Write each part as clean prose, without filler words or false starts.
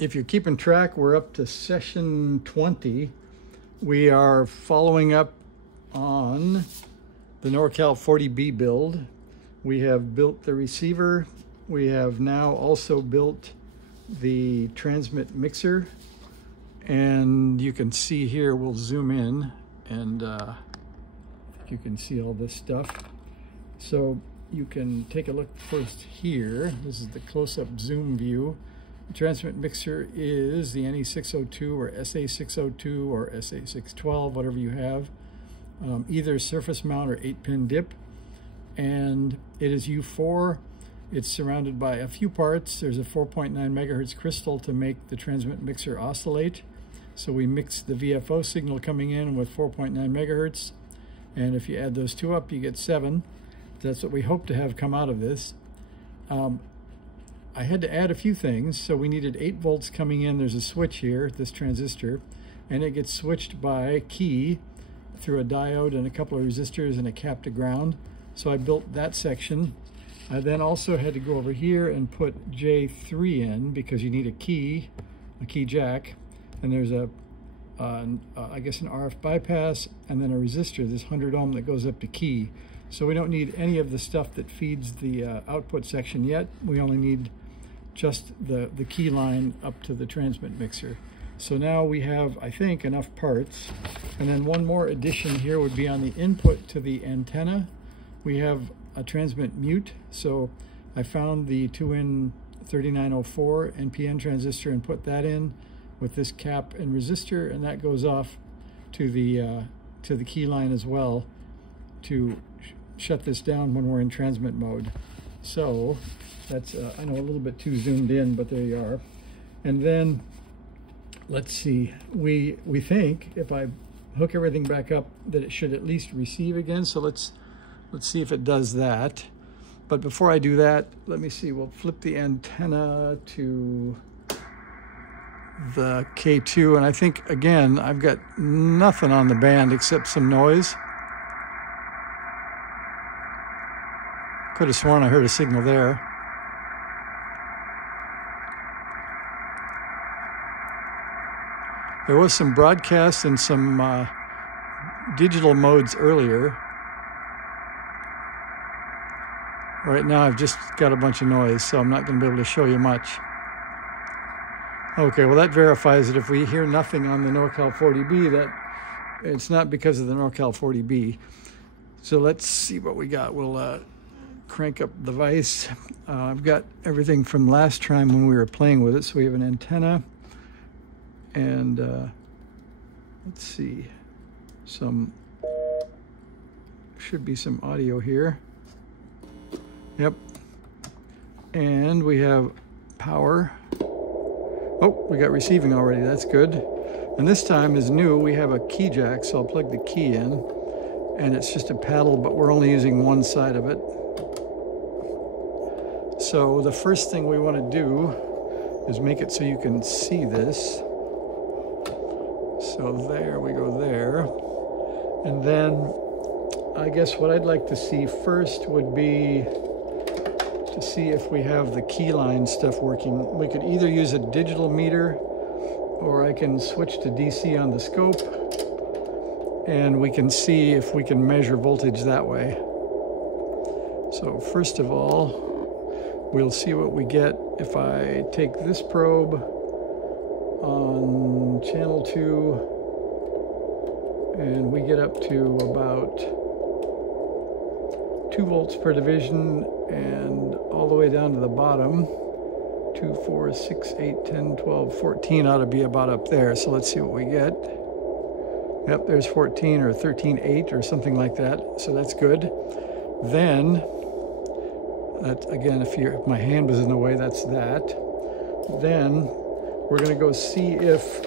if you're keeping track, we're up to session 20. We are following up on the Norcal 40B build. We have built the receiver. We have now also built the transmit mixer. And you can see here, we'll zoom in and you can see all this stuff. So you can take a look first here. This is the close-up zoom view. The transmit mixer is the NE602 or SA602 or SA612, whatever you have. Either surface mount or 8-pin dip. And it is U4. It's surrounded by a few parts. There's a 4.9 megahertz crystal to make the transmit mixer oscillate. So we mix the VFO signal coming in with 4.9 megahertz. And if you add those two up, you get 7. That's what we hope to have come out of this. I had to add a few things. So we needed 8 volts coming in. There's a switch here, this transistor, and it gets switched by key through a diode and a couple of resistors and a cap to ground. So I built that section. I then also had to go over here and put J3 in because you need a key jack, and there's I guess an RF bypass, and then a resistor, this 100 ohm that goes up to key. So we don't need any of the stuff that feeds the output section yet. We only need just the key line up to the transmit mixer. So now we have, I think, enough parts. And then one more addition here would be on the input to the antenna. We have a transmit mute. So I found the 2N 3904 NPN transistor and put that in with this cap and resistor, and that goes off to the key line as well to shut this down when we're in transmit mode. So that's I know a little bit too zoomed in, but there you are. And then let's see, we think if I hook everything back up that it should at least receive again. So let's see if it does that. But before I do that, let me see, we'll flip the antenna to the K2, and I think again I've got nothing on the band except some noise. Could have sworn I heard a signal there. There was some broadcast and some digital modes earlier. Right now I've just got a bunch of noise, so I'm not going to be able to show you much. Okay, well that verifies that if we hear nothing on the Norcal 40B, that it's not because of the Norcal 40B. So let's see what we got. We'll crank up the vise. I've got everything from last time when we were playing with it. So we have an antenna and let's see, should be some audio here. Yep. And we have power. Oh, we got receiving already, that's good. And this time is new, we have a key jack, so I'll plug the key in. And it's just a paddle, but we're only using one side of it. So the first thing we want to do is make it so you can see this. So there we go there. And then I guess what I'd like to see first would be to see if we have the key line stuff working. We could either use a digital meter or I can switch to DC on the scope and we can see if we can measure voltage that way. So first of all, we'll see what we get if I take this probe on channel 2 and we get up to about 2 volts per division and all the way down to the bottom. 2, 4, 6, 8, 10, 12, 14 ought to be about up there. So let's see what we get. Yep, there's 14 or 13.8 or something like that. So that's good. Then, that again, if my hand was in the way, that's that. Then we're going to go see if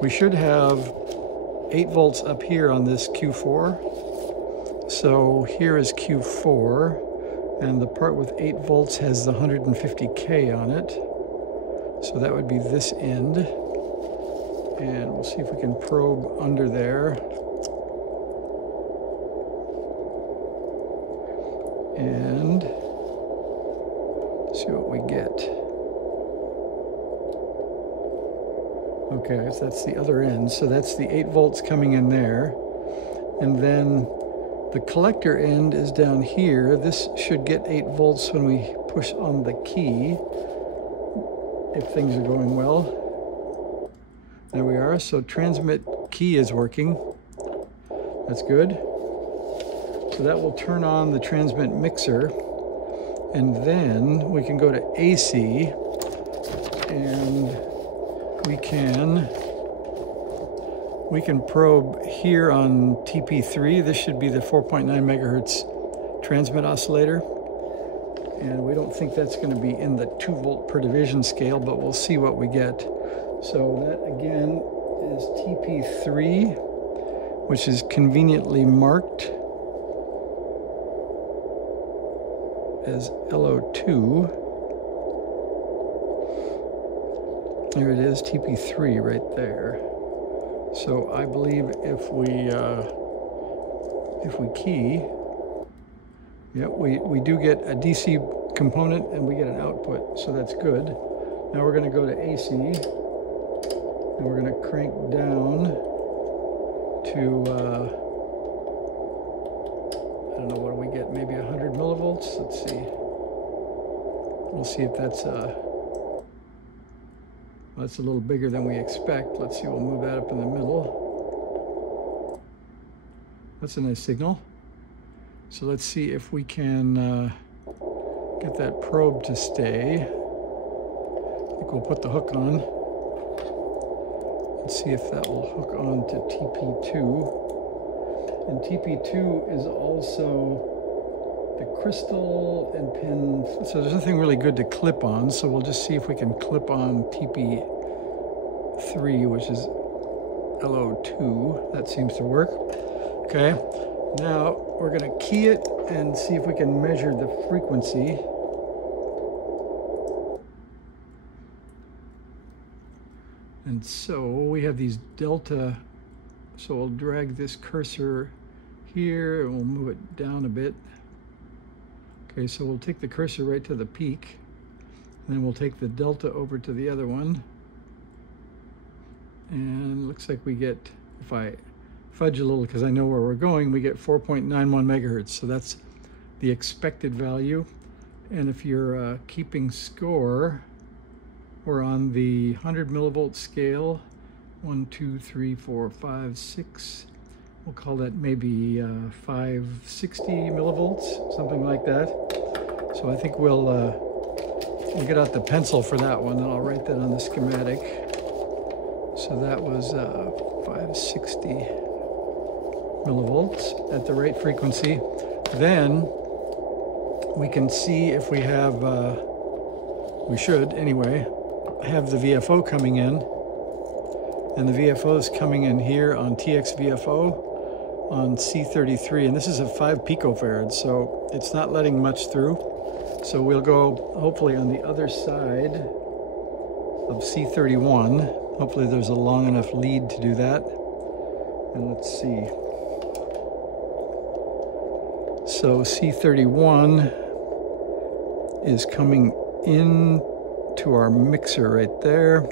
we should have 8 volts up here on this Q4. So here is Q4, and the part with 8 volts has the 150K on it. So that would be this end. And we'll see if we can probe under there. And see what we get. Okay, so that's the other end. So that's the 8 volts coming in there. And then the collector end is down here. This should get 8 volts when we push on the key, if things are going well. There we are. So transmit key is working. That's good. So that will turn on the transmit mixer. And then we can go to AC, and we can probe here on TP3. This should be the 4.9 megahertz transmit oscillator. And we don't think that's going to be in the 2 volt per division scale, but we'll see what we get. So that again is TP3, which is conveniently marked as LO2. There it is, TP3 right there. So I believe if we key, yeah, we do get a DC component and we get an output, so that's good. Now we're going to go to AC, and we're going to crank down to, I don't know, what do we get, maybe 100 millivolts? Let's see. We'll see if that's, well, that's a little bigger than we expect. Let's see, we'll move that up in the middle. That's a nice signal. So let's see if we can get that probe to stay. I think we'll put the hook on. Let's see if that will hook on to TP2. And TP2 is also the crystal and pin. So there's nothing really good to clip on. So we'll just see if we can clip on TP3, which is LO2. That seems to work. Okay. Now we're going to key it and see if we can measure the frequency. And so we have these delta, so we'll drag this cursor here and we'll move it down a bit. Okay, so we'll take the cursor right to the peak, and then we'll take the delta over to the other one. And it looks like we get, if I fudge a little because I know where we're going, we get 4.91 megahertz. So that's the expected value. And if you're keeping score, we're on the 100 millivolt scale. 1, 2, 3, 4, 5, 6. We'll call that maybe 560 millivolts, something like that. So I think we'll get out the pencil for that one, and I'll write that on the schematic. So that was 560 millivolts at the right frequency. Then we can see if we have, we should anyway, have the VFO coming in. And the VFO is coming in here on TX VFO on C33. And this is a 5 picofarads, so it's not letting much through. So we'll go hopefully on the other side of C31. Hopefully there's a long enough lead to do that. And let's see. So C31 is coming in to our mixer right there.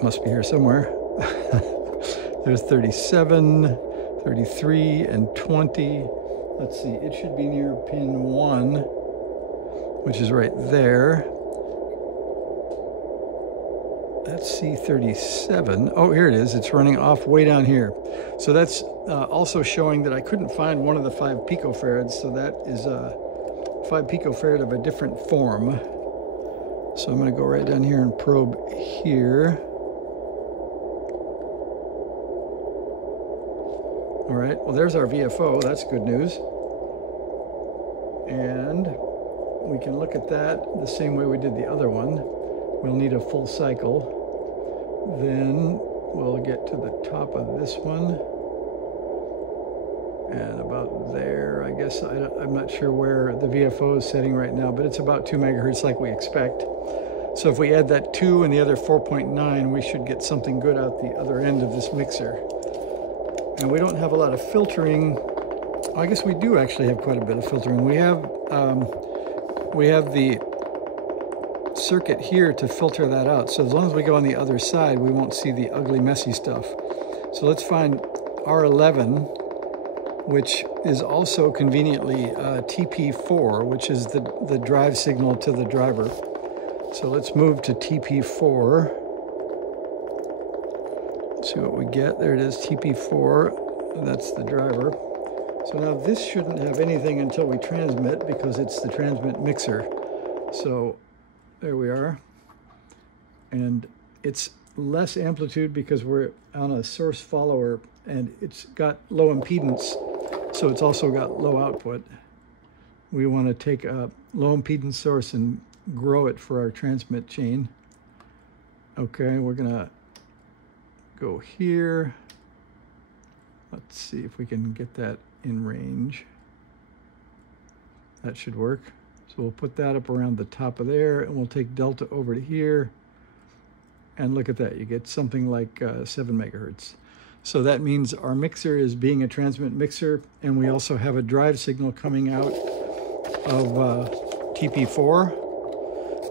Must be here somewhere. There's 37, 33, and 20. Let's see, it should be near pin 1, which is right there. That's C37. Oh, here it is. It's running off way down here. So that's also showing that I couldn't find one of the 5 picofarads. So that is a 5 picofarad of a different form. So I'm going to go right down here and probe here. All right, well, there's our VFO. That's good news. And we can look at that the same way we did the other one. We'll need a full cycle. Then we'll get to the top of this one. And about there, I guess, I'm not sure where the VFO is setting right now, but it's about 2 megahertz like we expect. So if we add that 2 and the other 4.9, we should get something good out the other end of this mixer. And we don't have a lot of filtering. I guess we do actually have quite a bit of filtering. We have the circuit here to filter that out. So as long as we go on the other side, we won't see the ugly, messy stuff. So let's find R11, which is also conveniently TP4, which is the drive signal to the driver. So let's move to TP4. See what we get. There it is, TP4. That's the driver. So now this shouldn't have anything until we transmit, because it's the transmit mixer. So there we are. And it's less amplitude because we're on a source follower, and it's got low impedance, so it's also got low output. We want to take a low impedance source and grow it for our transmit chain. Okay, we're gonna go here. Let's see if we can get that in range. That should work. So we'll put that up around the top of there, and we'll take delta over to here. And look at that, you get something like 7 megahertz. So that means our mixer is being a transmit mixer, and we also have a drive signal coming out of TP4,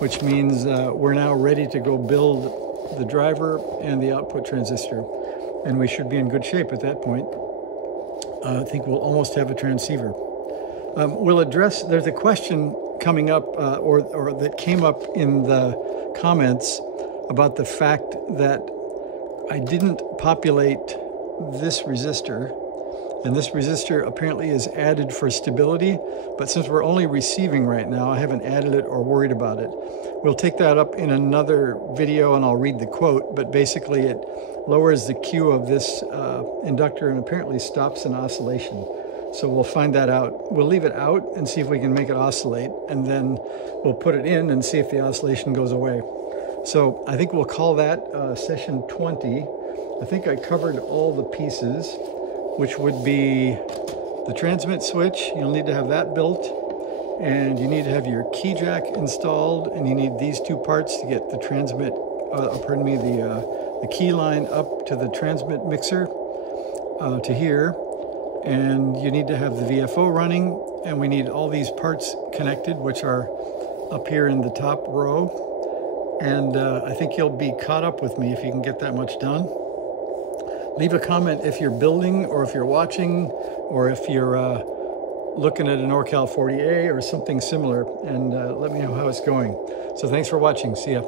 which means we're now ready to go build the driver and the output transistor. And we should be in good shape at that point. I think we'll almost have a transceiver. We'll address, there's a question coming up, or that came up in the comments about the fact that I didn't populate this resistor, and this resistor apparently is added for stability, but since we're only receiving right now, I haven't added it or worried about it. We'll take that up in another video, and I'll read the quote, but basically it lowers the Q of this inductor and apparently stops an oscillation. So we'll find that out. We'll leave it out and see if we can make it oscillate, and then we'll put it in and see if the oscillation goes away. So I think we'll call that session 20. I think I covered all the pieces, which would be the transmit switch. You'll need to have that built, and you need to have your key jack installed, and you need these two parts to get the transmit, the key line up to the transmit mixer to here. And you need to have the VFO running, and we need all these parts connected, which are up here in the top row. And I think you'll be caught up with me if you can get that much done. Leave a comment if you're building, or if you're watching, or if you're looking at a Norcal 40A or something similar, and let me know how it's going. So thanks for watching. See ya.